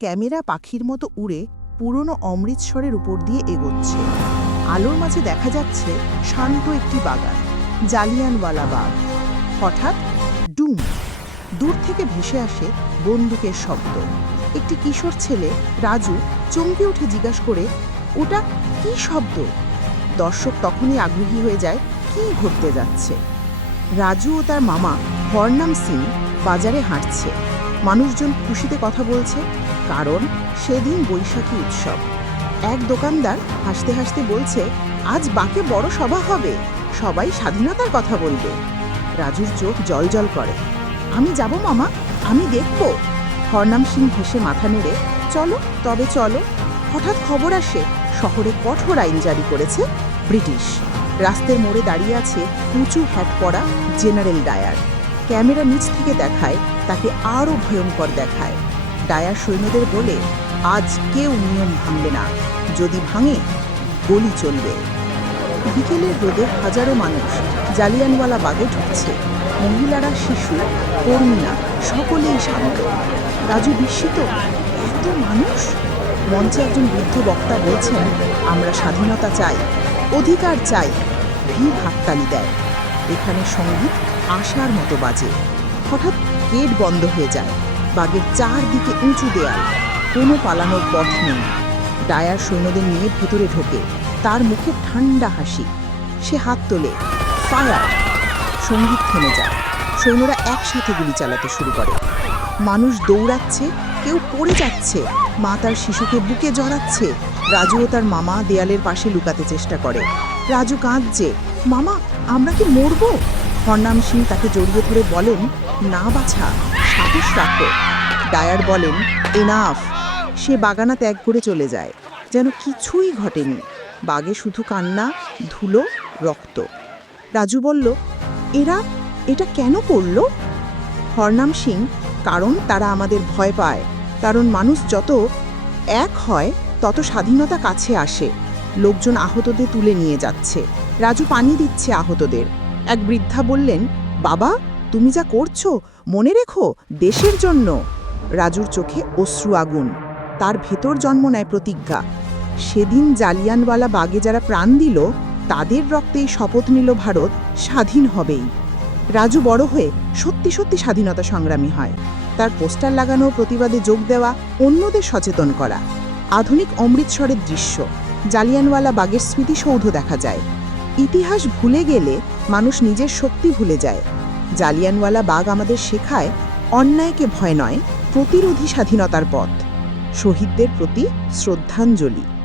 Camera পাখির মতো উড়ে পুরনো অমৃতসরের উপর দিয়ে এগোচ্ছে। আলোর মাঝে দেখা যাচ্ছে শান্ত একটি বাগান, জালিয়ানওয়ালা বাগ। হঠাৎ, ডুম! দূর থেকে ভেসে আসে বন্দুকের শব্দ। একটি কিশোর ছেলে, রাজু, চমকে উঠে জিজ্ঞাসা করে, ওটা কি শব্দ? দর্শক তখনই আগ্রহী হয়ে যায়, কি ঘটতে যাচ্ছে? রাজু ও তার মামা হরনাম সিং বাজারে হাঁটছে। মানুষজন খুশিতে কথা বলছে, কারণ সেদিন বৈশাখী উৎসব। এক দোকানদার হাসতে হাসতে বলছে, আজ বাকে বড় সভা হবে, সবাই স্বাধীনতার কথা বলবে। রাজুর চোখ জলজল করে। আমি যাব মামা, আমি দেখব। হরনাম সিং হেসে মাথা নেড়ে, চলো, তবে চলো। হঠাৎ খবর আসে, শহরে কঠোর আইন জারি করেছে ব্রিটিশ। রাস্তার মোড়ে দাঁড়িয়ে আছে উঁচু হ্যাট পরা জেনারেল ডায়ার। ক্যামেরা নিচ থেকে দেখায় তাকে আরও ভয়ঙ্কর দেখায়। ডায়ার সৈন্যদের বলে, আজ কেউ নিয়ম ভাঙবে না। যদি ভাঙে, গলি চলবে। বিকেলের রোদে হাজারো মানুষ জালিয়ানওয়ালা বাগে ঢুকছে। মহিলারা, শিশু, কর্মীরা, সকলেই শান্ত রাজু বিস্মিত, এত মানুষ? মঞ্চে একজন বৃদ্ধ বক্তা বলছেন, আমরা স্বাধীনতা চাই, অধিকার চাই, ভিড় হাততালি দেয়। এখানে সংগীত আশার মতো বাজে। হঠাৎ গেট বন্ধ হয়ে যায়। বাগের চারদিকে উঁচু দেয়াল। কোনো পালানোর পথ নেই। ডায়ার সৈন্যদের নিয়ে ভেতরে ঢোকে। তার মুখে ঠান্ডা হাসি। সে হাত তোলে। ফায়ার! সংগীত থেমে যায়। সৈন্যরা একসাথে গুলি চালাতে শুরু করে। মানুষ দৌড়াচ্ছে, কেউ পড়ে যাচ্ছে। মা তার শিশুকে বুকে জড়াচ্ছে। রাজু ও তার মামা দেয়ালের পাশে লুকাতে চেষ্টা করে। রাজু কাঁদছে। মামা, আমরা কি মরবো? হরনাম সিং তাকে জড়িয়ে ধরে বলেন না বাছা সাহস রাখো। ডায়ার বলেন এনাফ সে বাগানা ত্যাগ করে চলে যায়। যেন কিছুই ঘটেনি। বাগে শুধু কান্না, ধুলো, রক্ত। রাজু বলল, এরা এটা কেন করল? হরনাম সিং, কারণ তারা আমাদের ভয় পায়। কারণ মানুষ যত এক হয়, তত স্বাধীনতা কাছে আসে। লোকজন আহতদের তুলে নিয়ে যাচ্ছে। রাজু পানি দিচ্ছে আহতদের। এক বৃদ্ধা বললেন, বাবা তুমি যা করছ, মনে রেখো, দেশের জন্য। রাজুর চোখে অশ্রু আগুন। তার ভেতর জন্ম নেয় প্রতিজ্ঞা। সেদিন জালিয়ানওয়ালা বাগে যারা প্রাণ দিল, তাদের রক্তেই শপথ নিল ভারত, স্বাধীন হবেই। রাজু বড় হয়ে সত্যি সত্যি স্বাধীনতা সংগ্রামী হয়। তার পোস্টার লাগানো, প্রতিবাদে যোগ দেওয়া, অন্যদের সচেতন করা। আধুনিক অমৃতসরের দৃশ্য। জালিয়ানওয়ালা বাগের স্মৃতিসৌধ দেখা যায়। ইতিহাস ভুলে গেলে মানুষ নিজের শক্তি ভুলে যায়। জালিয়ানওয়ালা বাগ আমাদের শেখায় অন্যায়কে ভয় নয় প্রতিরোধী স্বাধীনতার পথ। শহীদদের প্রতি শ্রদ্ধাঞ্জলি।